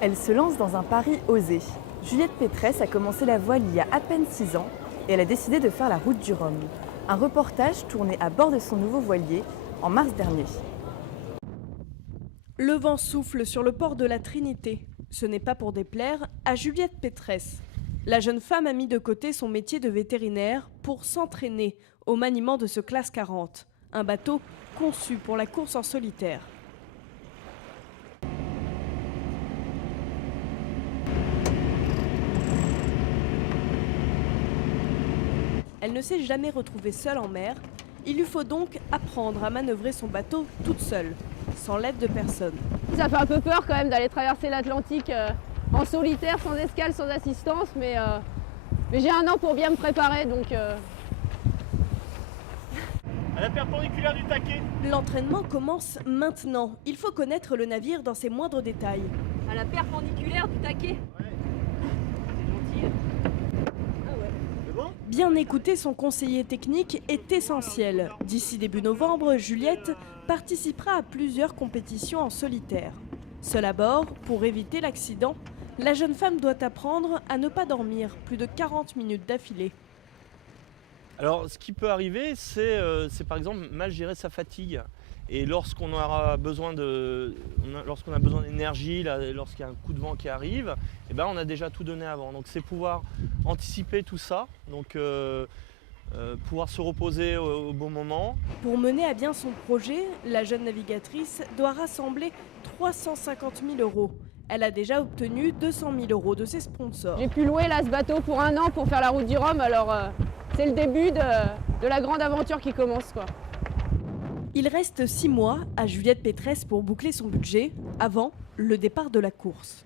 Elle se lance dans un pari osé. Juliette Pétresse a commencé la voile il y a à peine 6 ans et elle a décidé de faire la route du Rhum. Un reportage tourné à bord de son nouveau voilier en mars dernier. Le vent souffle sur le port de la Trinité. Ce n'est pas pour déplaire à Juliette Pétresse. La jeune femme a mis de côté son métier de vétérinaire pour s'entraîner au maniement de ce Classe 40, un bateau conçu pour la course en solitaire. Elle ne s'est jamais retrouvée seule en mer. Il lui faut donc apprendre à manœuvrer son bateau toute seule, sans l'aide de personne. Ça fait un peu peur quand même d'aller traverser l'Atlantique en solitaire, sans escale, sans assistance, mais j'ai un an pour bien me préparer, donc... À la perpendiculaire du taquet. L'entraînement commence maintenant. Il faut connaître le navire dans ses moindres détails. À la perpendiculaire du taquet. Ouais. C'est gentil. C'est bon? Bien écouter son conseiller technique est essentiel. D'ici début novembre, Juliette participera à plusieurs compétitions en solitaire. Seule à bord, pour éviter l'accident, la jeune femme doit apprendre à ne pas dormir plus de 40 minutes d'affilée. Alors, ce qui peut arriver, c'est par exemple mal gérer sa fatigue. Et lorsqu'on a besoin d'énergie, lorsqu'il y a un coup de vent qui arrive, eh ben, on a déjà tout donné avant. Donc, c'est pouvoir anticiper tout ça, donc pouvoir se reposer au bon moment. Pour mener à bien son projet, la jeune navigatrice doit rassembler 350 000 €. Elle a déjà obtenu 200 000 € de ses sponsors. J'ai pu louer là ce bateau pour un an pour faire la route du Rhum, alors c'est le début de la grande aventure qui commence, quoi. Il reste 6 mois à Juliette Pétresse pour boucler son budget avant le départ de la course.